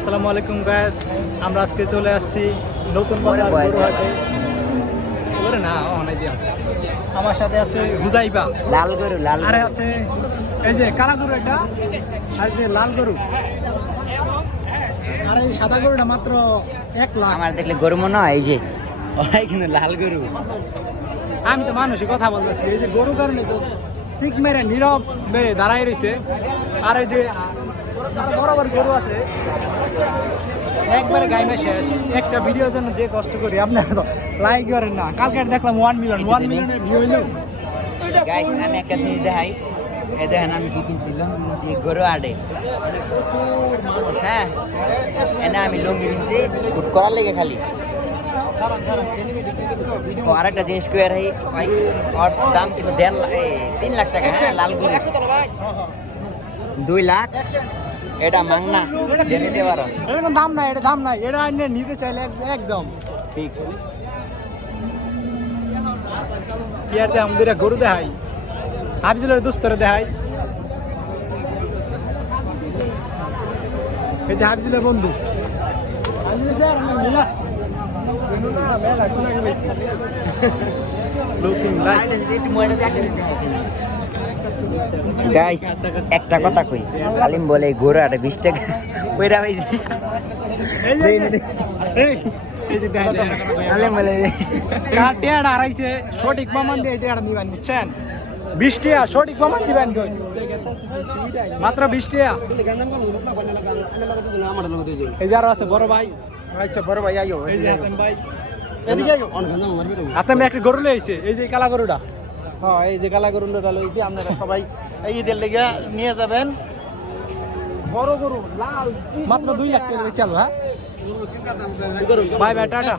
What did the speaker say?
আসসালামু আলাইকুম গাইস, আমরা আজকে চলে আসছি নতুন বাজার গরুহাটে। বলে না অনেক দিন আমার সাথে আছে হুজাইবা লাল গরু লাল আরে আছে এই যে কালা গরু, এটা আর যে লাল গরু, আর এই সাদা গরুটা মাত্র 1 লাখ। আমার দেখলে গরু মনে হয় এই যে ওই কিন্তু লাল গরু। আমি তো মানুষই কথা বলতেছি, এই যে গরু কারণে তো ঠিক মেরে নীরব মেরে দাঁড়াই রয়েছে। আর এই যে বরাবর গরু আছে একবারে গাইমে শেষ। একটা ভিডিওর জন্য যে কষ্ট করি আপনারা তো লাইক করেন না। কালকে দেখলাম 1 মিলিয়নের ভিউ হইলো। গাইস আমি একটা জিনিস দেখাই, এই দেখেন আমি কি কিনছিলাম, যে গরু আড়ে হ্যাঁ এনে আমি লুঙ্গি কিনছি শুট করার লেগে খালি। ও আরেকটা জিনিস কয়ার ভাই, ওর দাম কিন্তু 3 লাখ টাকা। হ্যাঁ লাল গরু 2 লাখ, এটা মাংনা যে নিতে পারো। এটা কোনো দাম নাই, এটা দাম নাই, এটা আইনে নিতে চাইলে একদম ফিক্স। কি আর দেয় আমাদের গরু দেখাই, হাবিজুলের দোস্তরে দেখাই। এই যে হাবিজুলের বন্ধু গাইস একটা কথা কই, আলিম বলে গরু আড়ে 20 টাকা কইরা পাইছে। আলিম বলে টেয়াটা হারাইছে, সঠিক প্রমাণ দিয়ে টেয়াটা দিবেন, বুঝছেন? 20 টাকা সঠিক প্রমাণ দিবেন কই, মাত্র 20 টাকা। এই যে আরো আছে বড় ভাই, আচ্ছা বড় ভাই আইও, এই যে হাতেম ভাই, এদিকে আইও। হাতেম একটা গরু লইছে, এই যে কালা গরুটা। হ্যাঁ এই যে কালা গরুটা লইছে, আপনারা সবাই এই ঈদের লেগে নিয়ে যাবেন। বড় গরু লাল, মাত্র 2 লাখ টাকা চালু। হ্যাঁ বাই বাই, টাটা।